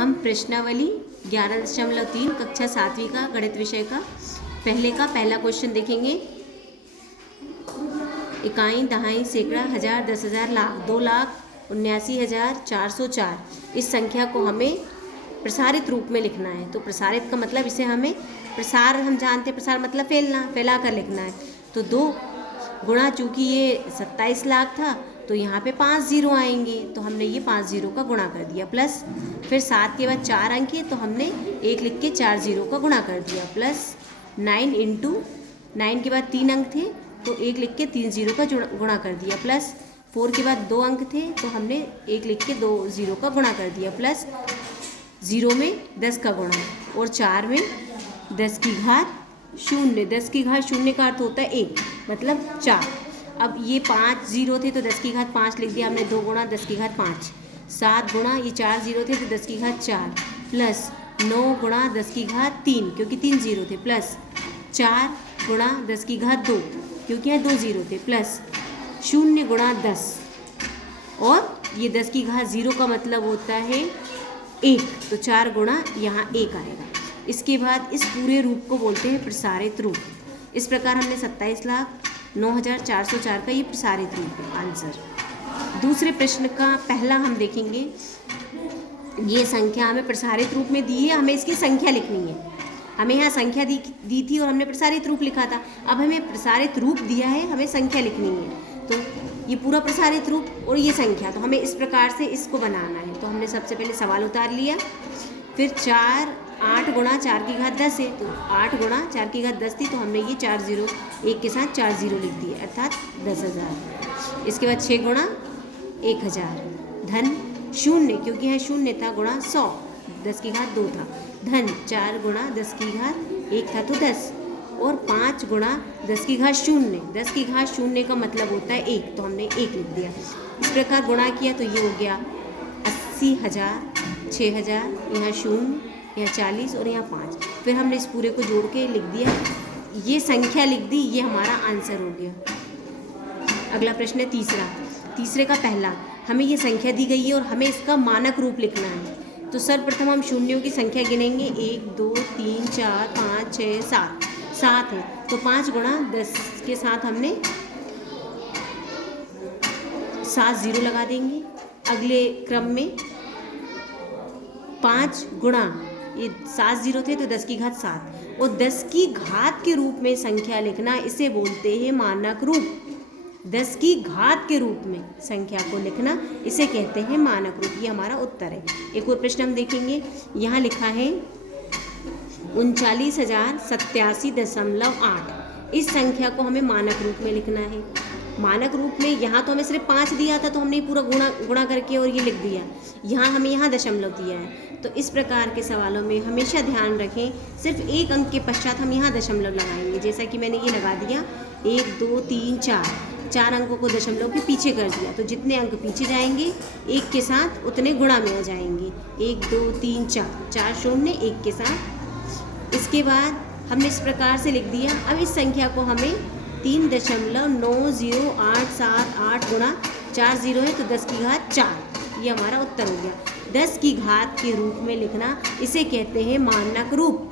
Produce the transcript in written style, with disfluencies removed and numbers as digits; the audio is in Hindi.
हम प्रश्नावली 11.3 कक्षा 7वीं का गणित विषय का पहला क्वेश्चन देखेंगे। इकाई, दहाई, सैकड़ा, हजार, 10,000, लाख, 2,79,404 इस संख्या को हमें प्रसारित रूप में लिखना है। तो प्रसारित का मतलब इसे हमें प्रसार, हम जानते हैं प्रसार मतलब फैलना, फैला कर लिखना है। तो 2 गुणा, चूँकि ये 27 लाख था तो यहाँ पे 5 जीरो आएंगे, तो हमने ये 5 जीरो का गुणा कर दिया, प्लस फिर 7 के बाद 4 अंक है तो हमने 1 लिख के 4 जीरो का गुणा कर दिया, प्लस 9 इंटू 9 के बाद 3 अंक थे तो 1 लिख के 3 जीरो का गुणा कर दिया, प्लस 4 के बाद 2 अंक थे तो हमने 1 लिख के 2 जीरो का गुणा कर दिया, प्लस 0 में 10 का गुणा और 4 में 10 की घात 0। 10 की घात 0 का अर्थ होता है 1, मतलब 4। अब ये 5 जीरो थे तो 10 की घात 5 लिख दिया हमने, 2 गुणा 10 की घात 5, 7 गुणा ये 4 जीरो थे तो 10 की घात 4, प्लस 9 गुणा 10 की घात 3 क्योंकि 3 जीरो थे, प्लस 4 गुणा 10 की घात 2 क्योंकि यहाँ 2 जीरो थे, प्लस 0 गुणा 10 और ये 10 की घात 0 का मतलब होता है 1, तो 4 गुणा यहाँ 1 आएगा। इसके बाद इस पूरे रूप को बोलते हैं प्रसारित रूप। इस प्रकार हमने 27,09,404 का ये प्रसारित रूप है आंसर। दूसरे प्रश्न का पहला हम देखेंगे। ये संख्या हमें प्रसारित रूप में दी है, हमें इसकी संख्या लिखनी है। हमें यहाँ संख्या दी थी और हमने प्रसारित रूप लिखा था। अब हमें प्रसारित रूप दिया है, हमें संख्या लिखनी है। तो ये पूरा प्रसारित रूप और ये संख्या, तो हमें इस प्रकार से इसको बनाना है। तो हमने सबसे पहले सवाल उतार लिया, फिर 8 गुणा 4 की घात 10 है तो 8 गुणा 4 की घात 10 थी तो हमने ये 4 जीरो 1 के साथ 4 जीरो लिख दिए, अर्थात 10,000। इसके बाद 6 गुणा 1,000, धन 0 क्योंकि यहाँ 0 था, गुणा 100, 10 की घात 2 था, धन 4 गुणा 10 की घात 1 था तो 10, और 5 गुणा 10 की घात 0, 10 की घात 0 का मतलब होता है 1, तो हमने 1 लिख दिया। इस प्रकार गुणा किया तो ये हो गया 80,000, 6,000, यहाँ 0, यहाँ 40 और यहाँ 5। फिर हमने इस पूरे को जोड़ के लिख दिया, ये संख्या लिख दी, ये हमारा आंसर हो गया। अगला प्रश्न है तीसरे का पहला। हमें ये संख्या दी गई है और हमें इसका मानक रूप लिखना है। तो सर्वप्रथम हम शून्यों की संख्या गिनेंगे, 1 2 3 4 5 6 7 है तो 5 गुणा 10 के साथ हमने 7 जीरो लगा देंगे। अगले क्रम में 5 गुणा ये 7 जीरो थे तो 10 की घात 7 और 10 की घात के रूप में संख्या लिखना, इसे बोलते हैं मानक रूप। 10 की घात के रूप में संख्या को लिखना, इसे कहते हैं मानक रूप। ये हमारा उत्तर है। एक और प्रश्न हम देखेंगे। यहाँ लिखा है 39,087.8। इस संख्या को हमें मानक रूप में लिखना है। मानक रूप में यहाँ तो हमें सिर्फ 5 दिया था तो हमने पूरा गुणा करके और ये लिख दिया। यहाँ हमें यहाँ दशमलव दिया है। तो इस प्रकार के सवालों में हमेशा ध्यान रखें, सिर्फ एक अंक के पश्चात हम यहाँ दशमलव लगाएंगे। जैसा कि मैंने ये लगा दिया 1 2 3 4 अंकों को दशमलव के पीछे कर दिया, तो जितने अंक पीछे जाएंगे 1 के साथ उतने गुणा में आ जाएंगे। 1 2 3 4 शून्य 1 के साथ। इसके बाद हमने इस प्रकार से लिख दिया। अब इस संख्या को हमें 3.9087 गुणा 4 जीरो है तो 10 की घात 4, ये हमारा उत्तर हो गया। 10 की घात के रूप में लिखना, इसे कहते हैं मानक रूप।